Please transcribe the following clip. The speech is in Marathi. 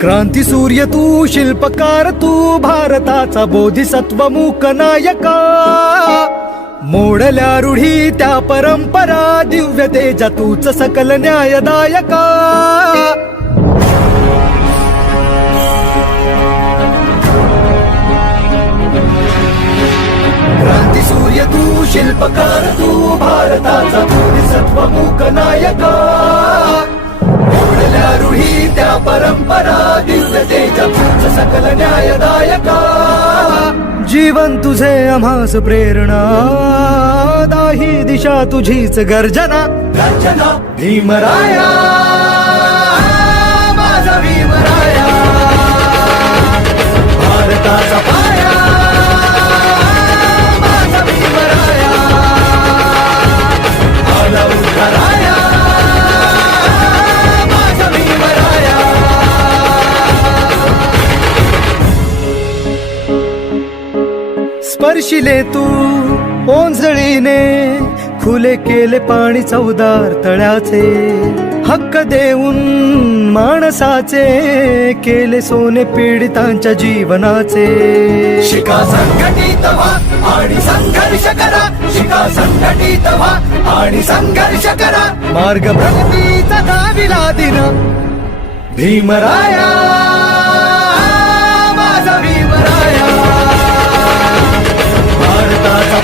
क्रांती सूर्य तू, शिल्पकार तू, भारताचा बोधिसत्व मूक नायका. मोडल्या रूढी त्या परंपरा, दिव्य तेजा तूच सकल न्यायदायका. क्रांती सूर्य तू, शिल्पकार तू, भारताचा बोधिसत्व मूक नायका. मोडल्या रूढी त्या परंपरा, दिव्य तेजा तूच सकल न्यायदायका. जीवन तुझे आम्हास प्रेरणा, दाही दिशा तुझीच गर्जना. गर्जना भीमराया, माझा भीमराया, भारताचा पाया, माझा भीमराया, आला उद्धाराया, माझा भीमराया. स्पर्शिले तू ओंजळीने, खुले केले पाणी चौदार तळ्याचे. हक्क देऊन माणसाचे, केले सोने पीडितांच्या जीवनाचे. शिका संघटित व्हा आणि संघर्ष करा, शिका संघटित व्हा आणि संघर्ष करा. मार्ग प्रगतीचा दाविला दिन, भीमराया, माझा भीमराया, भारताचा